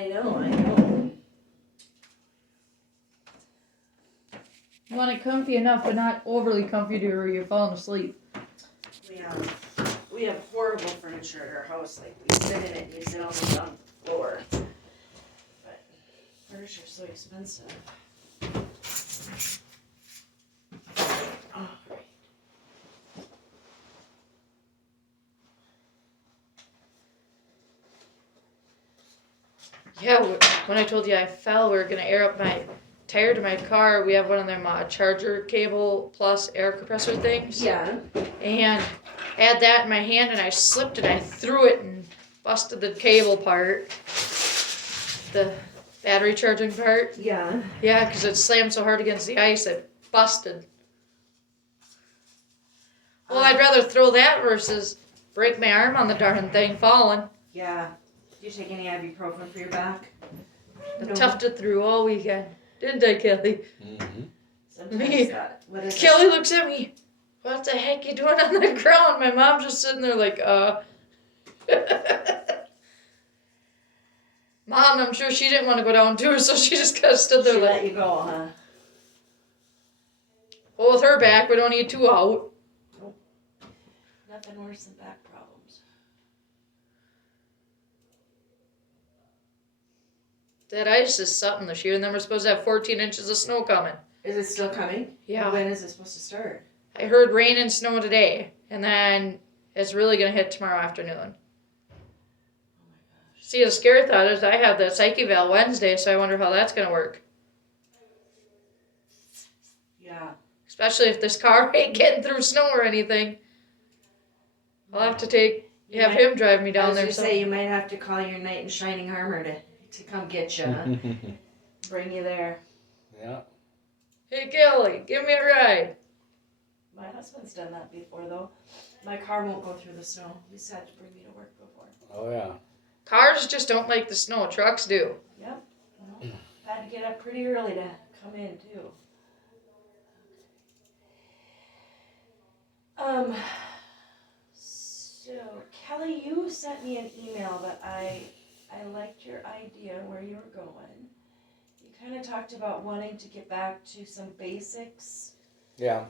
I know. You want it comfy enough, but not overly comfy to where you're falling asleep. We have horrible furniture at our house. Like, we sit in it and you sit almost on the floor. But furniture's so expensive. Yeah, when I told you I fell, we were gonna air up my tire to my car. We have one of them charger cable plus air compressor things. Yeah. And I had that in my hand and I slipped and I threw it and busted the cable part. The battery charging part. Yeah. Yeah, because it slammed so hard against the ice it busted. Well, I'd rather throw that versus break my arm on the darn thing falling. Yeah. Did you take any ibuprofen for your back? I toughed it through all weekend. Didn't I, Kelly? Mm-hmm. Sometimes Kelly looks at me. What the heck you doing on the ground? My mom's just sitting there like, Mom, I'm sure she didn't want to go down too, so she just kind of stood there She like. let you go, huh? Well, with her back, we don't need two out. Nope. Nothing worse than back problems. That ice is something this year, and then we're supposed to have 14 inches of snow coming. Is it still coming? Yeah. When is it supposed to start? I heard rain and snow today, and then it's really going to hit tomorrow afternoon. Oh my gosh. See, the scary thought is I have the psych eval Wednesday, so I wonder how that's going to work. Yeah. Especially if this car ain't getting through snow or anything. I'll have to have him drive me down there. As you say, you might have to call your knight in shining armor to come get you. Bring you there. Yeah. Hey, Kelly, give me a ride. My husband's done that before, though. My car won't go through the snow. He's had to bring me to work before. Oh, yeah. Cars just don't like the snow. Trucks do. Yep. Well, had to get up pretty early to come in, too. So, Kelly, you sent me an email that I liked your idea where you were going. You kind of talked about wanting to get back to some basics. Yeah.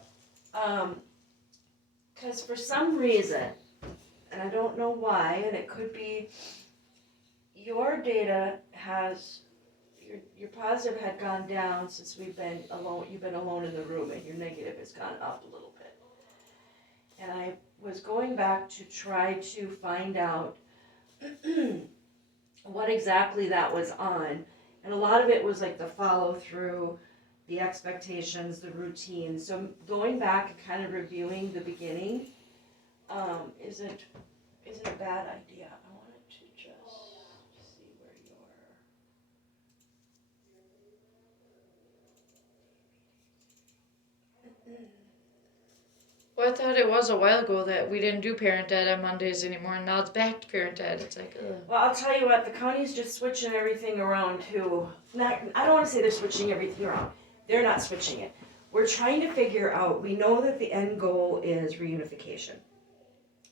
Because for some reason, and I don't know why, and it could be your data has, your positive had gone down since we've been alone, you've been alone in the room, and your negative has gone up a little bit. And I was going back to try to find out what exactly that was on. And a lot of it was like the follow through, the expectations, the routine. So going back and kind of reviewing the beginning isn't a bad idea. I wanted to just see where you are. Well, I thought it was a while ago that we didn't do parent ed on Mondays anymore, and now it's back to parent ed. It's like, ugh. Well, I'll tell you what, the county's just switching everything around too. I don't want to say they're switching everything around. They're not switching it. We're trying to figure out, we know that the end goal is reunification.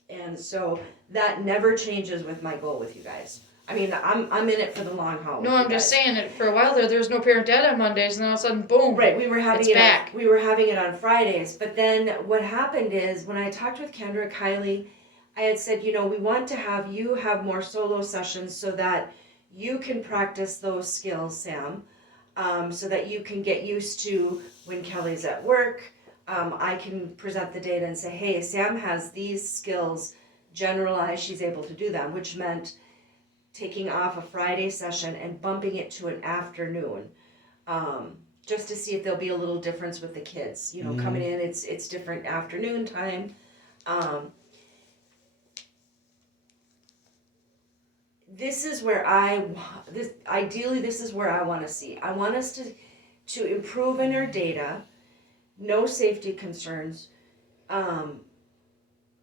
And so that never changes with my goal with you guys. I mean, I'm in it for the long haul. No, I'm just saying it. For a while there was no parent ed on Mondays, and then all of a sudden, boom. Right, we were having It's back. we were having it on Fridays. But then what happened is when I talked with Kendra, Kylie, I had said, we want to have you have more solo sessions so that you can practice those skills, Sam, so that you can get used to when Kelly's at work. I can present the data and say, hey, Sam has these skills generalized, she's able to do them, which meant taking off a Friday session and bumping it to an afternoon, just to see if there'll be a little difference with the kids. Coming in, it's different afternoon time. This is where ideally this is where I want to see. I want us to improve in our data, no safety concerns,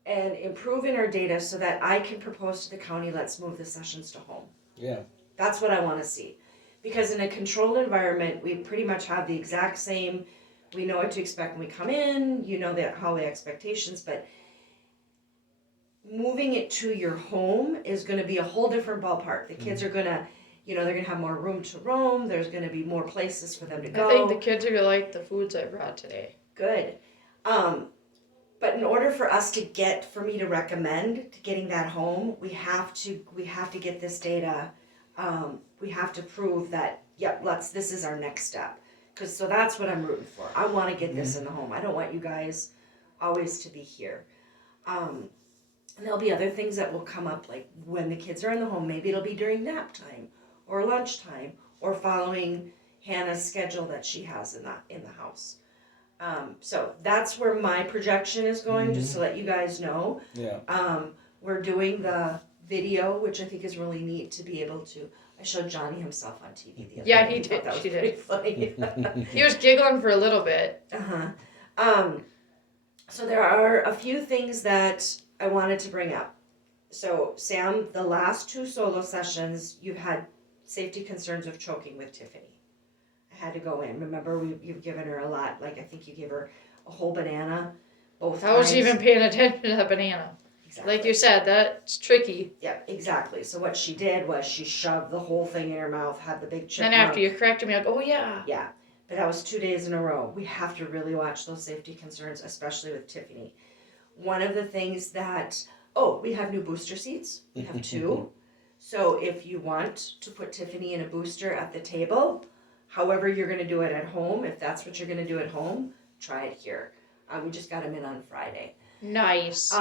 and improve in our data so that I can propose to the county, let's move the sessions to home. Yeah. That's what I want to see. Because in a controlled environment, we pretty much have the exact same, we know what to expect when we come in, how the expectations, but moving it to your home is going to be a whole different ballpark. The kids are going to, they're going to have more room to roam. There's going to be more places for them to go. I think the kids are gonna like the foods I brought today. Good. But in order for us for me to recommend to getting that home, we have to get this data. We have to prove that, yep, this is our next step. So that's what I'm rooting for. I want to get this in the home. I don't want you guys always to be here. And there'll be other things that will come up, like when the kids are in the home. Maybe it'll be during nap time or lunchtime or following Hannah's schedule that she has in the house. So that's where my projection is going, just to let you guys know. Yeah. We're doing the video, which I think is really neat to be able to. I showed Johnny himself on TV the other Yeah, day. he I thought did. That was She pretty did. funny. He was giggling for a little bit. So there are a few things that I wanted to bring up. So Sam, the last 2 solo sessions, you've had safety concerns of choking with Tiffany. I had to go in. Remember, you've given her a lot. Like, I think you gave her a whole banana both times. I wasn't even paying attention to the banana. Exactly. Like you said, that's tricky. Yeah, exactly. So what she did was she shoved the whole thing in her mouth, had the big chipmunk. Then after you corrected me, like, oh yeah. Yeah, but that was 2 days in a row. We have to really watch those safety concerns, especially with Tiffany. One of the things that, we have new booster seats. We have 2. So if you want to put Tiffany in a booster at the table, however you're going to do it at home, if that's what you're going to do at home, try it here. We just got them in on Friday. Nice.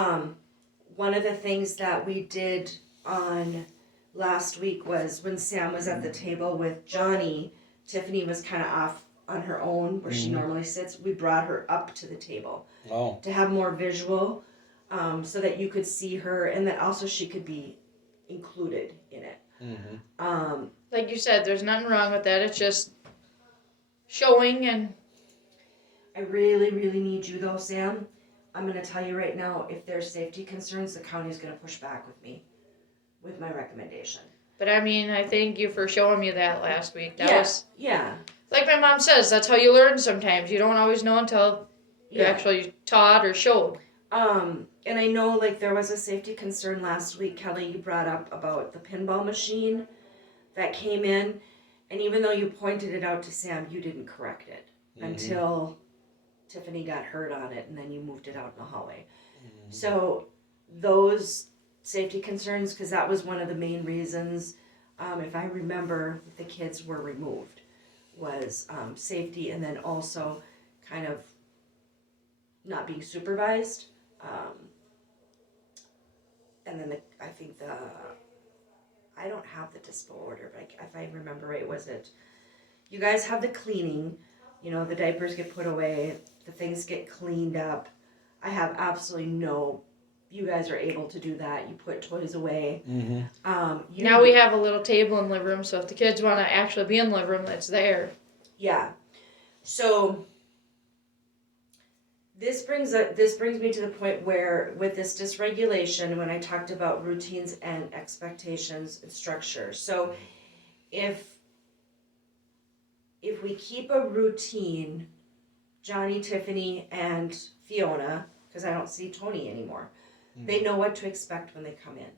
One of the things that we did on last week was when Sam was at the table with Johnny, Tiffany was kind of off on her own where she normally sits. We brought her up to the table to have more visual, so that you could see her and that also she could be included in it. Like you said, there's nothing wrong with that. It's just showing and... I really, really need you though, Sam. I'm going to tell you right now, if there's safety concerns, the county's going to push back with me with my recommendation. But I mean, I thank you for showing me that last week. That was... Yeah. Like my mom says, that's how you learn sometimes. You don't always know until you actually taught or showed. And I know like there was a safety concern last week, Kelly, you brought up about the pinball machine that came in. And even though you pointed it out to Sam, you didn't correct it until Tiffany got hurt on it and then you moved it out in the hallway. So those safety concerns, because that was one of the main reasons, if I remember, the kids were removed, was safety and then also kind of not being supervised. And then I don't have the dispo order, but if I remember right, was it, you guys have the cleaning, the diapers get put away, the things get cleaned up. I have absolutely you guys are able to do that. You put toys away. Now we have a little table in the living room, so if the kids want to actually be in the living room, it's there. Yeah. So this brings me to the point where with this dysregulation, when I talked about routines and expectations and structure. So if we keep a routine, Johnny, Tiffany, and Fiona, because I don't see Tony anymore, they know what to expect when they come in.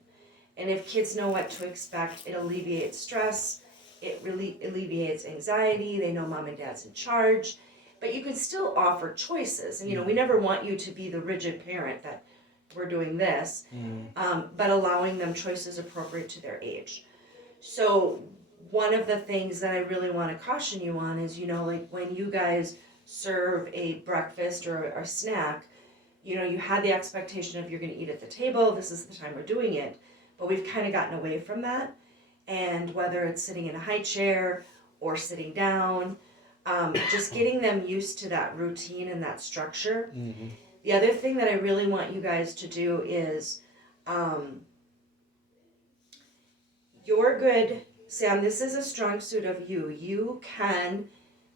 And if kids know what to expect, it alleviates stress, it really alleviates anxiety, they know mom and dad's in charge. But you can still offer choices. And, we never want you to be the rigid parent that we're doing this, but allowing them choices appropriate to their age. So one of the things that I really want to caution you on is, like when you guys serve a breakfast or a snack, you had the expectation of you're going to eat at the table. This is the time we're doing it. But we've kind of gotten away from that. And whether it's sitting in a high chair or sitting down, just getting them used to that routine and that structure. The other thing that I really want you guys to do is, you're good, Sam, this is a strong suit of you. You can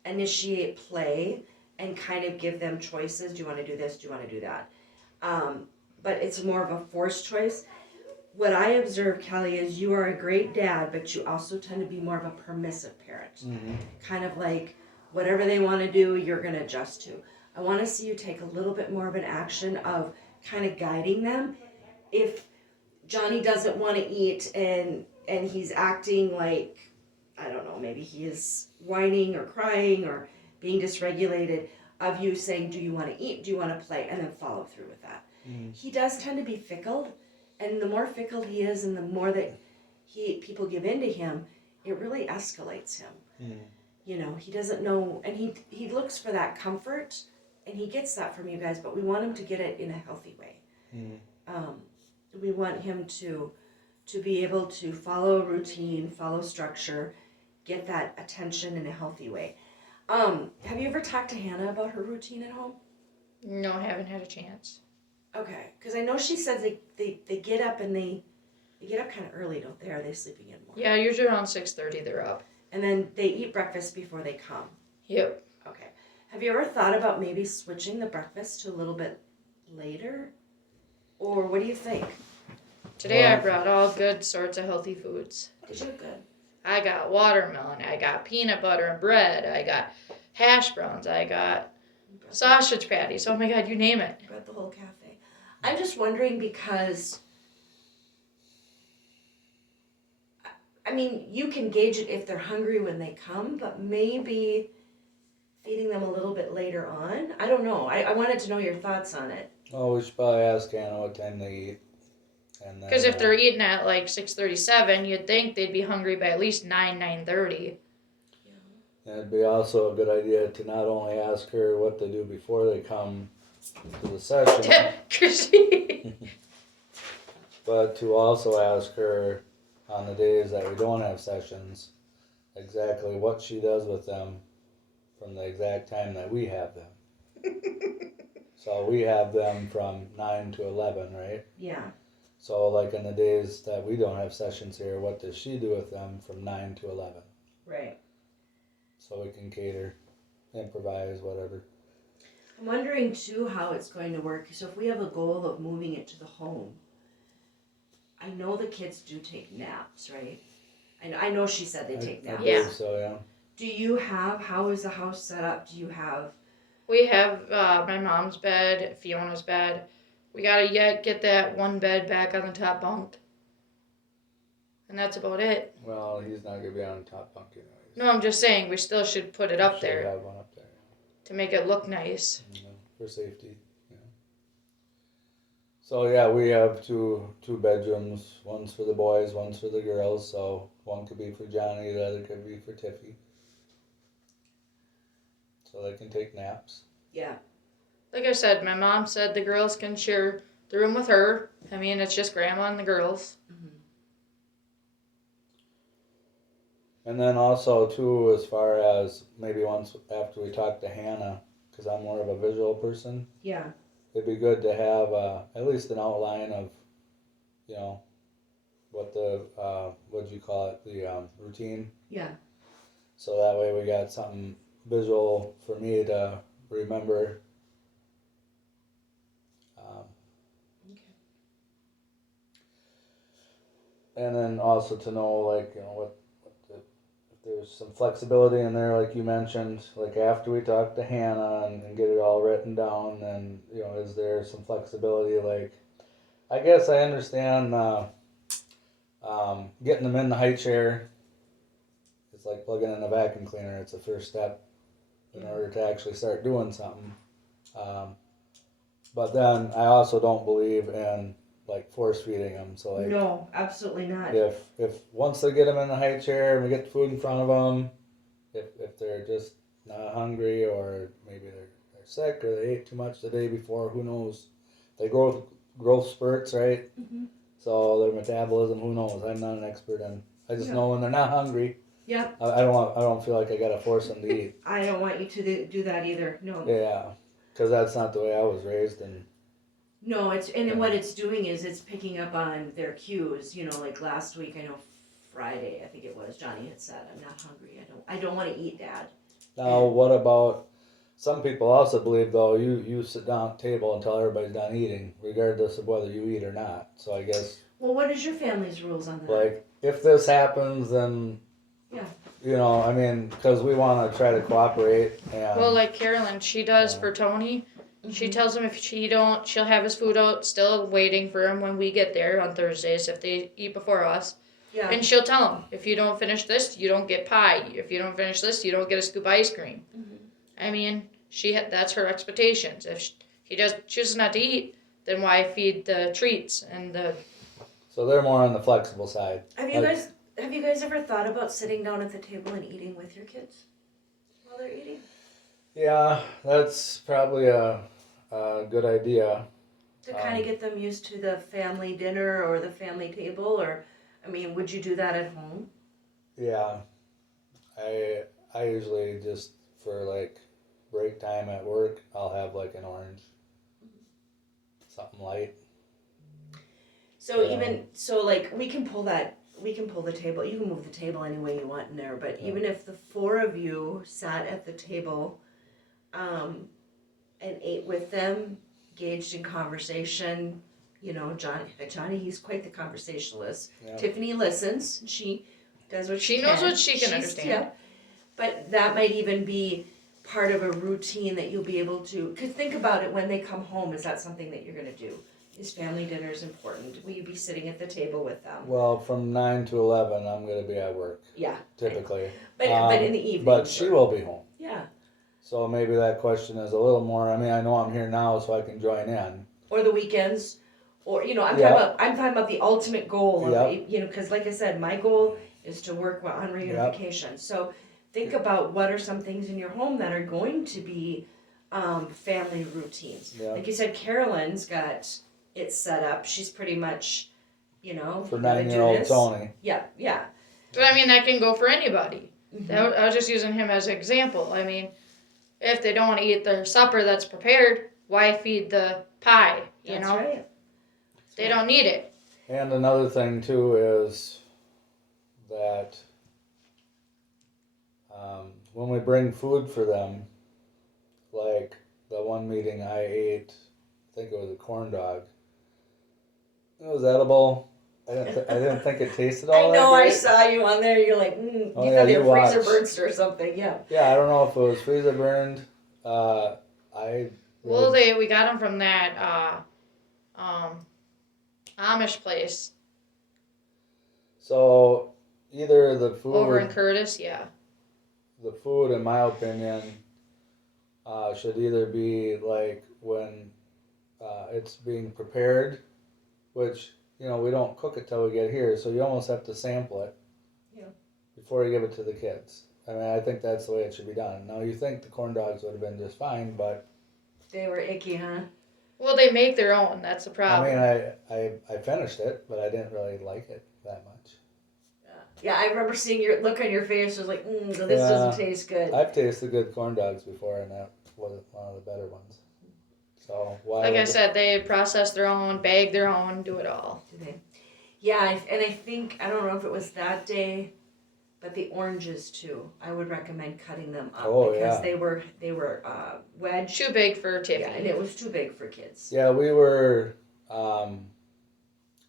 initiate play and kind of give them choices. Do you want to do this? Do you want to do that? But it's more of a forced choice. What I observe, Kelly, is you are a great dad, but you also tend to be more of a permissive parent. Kind of like, whatever they want to do, you're going to adjust to. I want to see you take a little bit more of an action of kind of guiding them. If Johnny doesn't want to eat and he's acting like I don't know, maybe he is whining or crying or being dysregulated, of you saying, do you want to eat? Do you want to play? And then follow through with that. He does tend to be fickle, and the more fickle he is and the more that people give in to him, it really escalates him. You know, he doesn't know, and he looks for that comfort, and he gets that from you guys, but we want him to get it in a healthy way. We want him to be able to follow a routine, follow structure, get that attention in a healthy way. Have you ever talked to Hannah about her routine at home? No, I haven't had a chance. Okay, because I know she says they get up and they get up kind of early, don't they? Are they sleeping in more? Yeah, usually around 6:30 they're up. And then they eat breakfast before they come. Yep. Okay. Have you ever thought about maybe switching the breakfast to a little bit later? Or what do you think? Today I brought all good sorts of healthy foods. Did you? Good. I got watermelon, I got peanut butter and bread, I got hash browns, I got sausage patties. Oh my God, you name it. Brought the whole cafe. I'm just wondering because, I mean, you can gauge it if they're hungry when they come, but maybe feeding them a little bit later on. I don't know. I wanted to know your thoughts on it. Oh, we should probably ask Hannah what time they eat. Because if they're eating at like 6:37, you'd think they'd be hungry by at least 9:30. And it'd be also a good idea to not only ask her what they do before they come to the session, but to also ask her on the days that we don't have sessions exactly what she does with them from the exact time that we have them. So we have them from 9 to 11, right? Yeah. So like in the days that we don't have sessions here, what does she do with them from 9 to 11? Right. So we can cater, improvise, whatever. I'm wondering too how it's going to work. So if we have a goal of moving it to the home, I know the kids do take naps, right? I know she said they take naps. I believe so, yeah. Do you have, how is the house set up? Do you have? We have my mom's bed, Fiona's bed. We gotta get that one bed back on the top bunk. And that's about it. Well, he's not gonna be on the top bunk anyways. No, I'm just saying we still should put it up Should there have one up there, to make it look nice. yeah. For safety. Yeah. So yeah, we have two bedrooms. One's for the boys, one's for the girls. So one could be for Johnny, the other could be for Tiffy. So they can take naps. Yeah. Like I said, my mom said the girls can share the room with her. I mean, it's just grandma and the girls. Mm-hmm. And then also too, as far as maybe once after we talk to Hannah, because I'm more of a visual person, Yeah. it'd be good to have at least an outline of, you know, what the what'd you call it, the routine. Yeah. So that way we got something visual for me to remember. And then also to know, like, you know, if there's some flexibility in there, like you mentioned, like after we talk to Hannah and get it all written down, then, you know, is there some flexibility? Like, I guess I understand getting them in the high chair. It's like plugging in a vacuum cleaner. It's the first step in order to actually start doing something. But then I also don't believe in like force feeding them. So like, No, absolutely not. if once they get them in the high chair and we get the food in front of them, if they're just not hungry or maybe they're sick or they ate too much the day before, who knows? They growth spurts, right? Mm-hmm. So their metabolism, who knows? I'm not an expert in. I just know when they're not hungry. Yep. I don't feel like I gotta force them to eat. I don't want you to do that either. No. Yeah, because that's not the way I was raised, and No, what it's doing is it's picking up on their cues. You know, like last week, I know Friday, I think it was, Johnny had said, "I'm not hungry. I don't want to eat, Dad." now what about? Some people also believe though you sit down at the table until everybody's done eating, regardless of whether you eat or not. So I guess. Well, what is your family's rules on that? Like if this happens, then. Yeah. You know, I mean, because we want to try to cooperate. And, Well, like Carolyn, she does for Tony. She tells him if she'll have his food out still waiting for him when we get there on Thursdays if they eat before us. Yeah. And she'll tell him, if you don't finish this, you don't get pie. If you don't finish this, you don't get a scoop of ice cream. Mhm. I mean, that's her expectations. If he chooses not to eat, then why feed the treats and the... So they're more on the flexible side. Have you guys ever thought about sitting down at the table and eating with your kids while they're eating? Yeah, that's probably a good idea. To kind of get them used to the family dinner or the family table, or, I mean, would you do that at home? Yeah, I usually just for like break time at work, I'll have like an orange, something light. So Yeah. like we can pull the table. You can move the table any way you want in there. But Yeah. even if the four of you sat at the table, and ate with them, engaged in conversation, you know, Johnny, he's quite the conversationalist. Yeah. Tiffany listens. She does what she She can. knows what she can understand. Yeah. But that might even be part of a routine that you'll be able to. Because think about it, when they come home, is that something that you're going to do? Is family dinner is important? Will you be sitting at the table with them? Well, from 9 to 11, I'm gonna be at work Yeah. typically. But in the evening. But she will be home. Yeah. So maybe that question is a little more. I mean, I know I'm here now, so I can join in. Or the weekends, or you know, I'm Yep. talking about the ultimate goal. Of, Yep. you know, because like I said, my goal is to work on reunification. So think about what are some things in your home that are going to be family routines. Yep. Like you said, Carolyn's got it set up. She's pretty much, you know, For you gotta do 9-year-old this. Tony. Yeah, yeah. But I mean, that can go for anybody. Mhm. I was just using him as an example. I mean, if they don't want to eat their supper that's prepared, why feed the pie? You That's know, right. they don't need it. And another thing too is that when we bring food for them, like the one meeting I ate, I think it was a corn dog. It was edible. I didn't think it tasted all I know. that I great. saw you on there. You're like, you Oh, thought yeah, they you were freezer watched. burns or something. Yeah. Yeah, I don't know if it was freezer burned. Well, we got them from that Amish place So either the food, over in Curtis. Yeah. the food, in my opinion, should either be like when it's being prepared, which you know we don't cook it till we get here, so you almost have to sample it. Yeah. Before you give it to the kids. I mean, I think that's the way it should be done. Now you think the corn dogs would have been just fine, but They were icky, huh? Well, they make their own. That's the problem. I mean, I finished it, but I didn't really like it that much. Yeah, I remember seeing your look on your face. Was like, this Yeah. doesn't taste good. I've tasted good corn dogs before, and that was one of the better ones. So why? Like I would- said, they process their own, bag their own, do it all. Do they? Yeah, and I think I don't know if it was that day, but the oranges too. I would recommend cutting them up Oh, because yeah. they were wedged. Too big for Yeah, and Tiffany. it was too big for kids. Yeah, we were,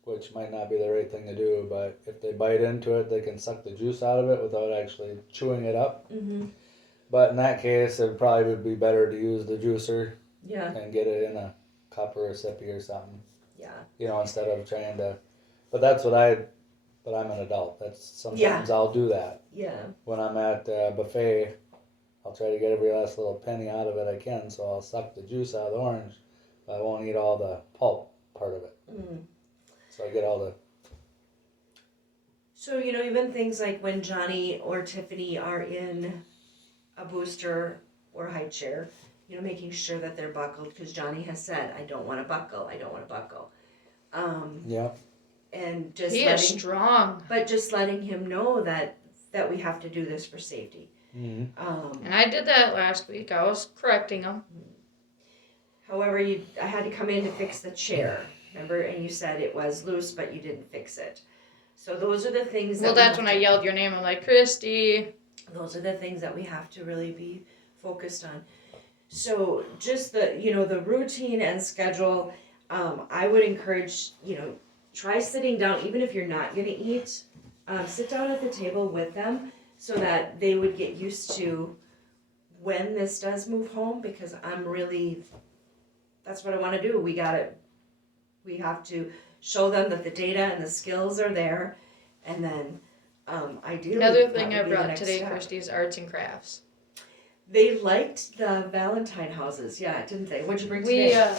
which might not be the right thing to do, but if they bite into it, they can suck the juice out of it without actually chewing it up. Mm-hmm. But in that case, it probably would be better to use the juicer Yeah, and get it in a cup or a sippy or something, yeah. you know, instead of trying to. But that's what but I'm an adult. That's sometimes I'll do that Yeah. when I'm at a buffet. I'll try to get every last little penny out of it I can, so I'll suck the juice out of the orange, but I won't eat all the pulp part of it. Mm. So I get all the. So, you know, even things like when Johnny or Tiffany are in a booster or high chair, you know, making sure that they're buckled, because Johnny has said, I don't want to buckle, I don't want to buckle. Yeah. And just He is strong. but just letting him know that we have to do this for safety. Mm-hmm. And I did that last week. I was correcting him. However, I had to come in to fix the chair, remember? And you said it was loose, but you didn't fix it. So those are the things that Well, we that's have when I to- yelled your name. I'm like, Christy. Those are the things that we have to really be focused on. So just the routine and schedule, I would encourage, try sitting down, even if you're not going to eat, sit down at the table with them so that they would get used to when this does move home, because that's what I want to do. We have to show them that the data and the skills are there, And then, ideally, Another that thing would I be the brought next today, step. Christy, is arts and crafts. They liked the Valentine houses, yeah, didn't they? What'd you bring We today?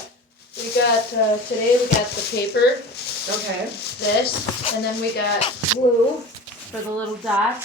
today we got the paper, Okay. this, and then we got glue for the little dots.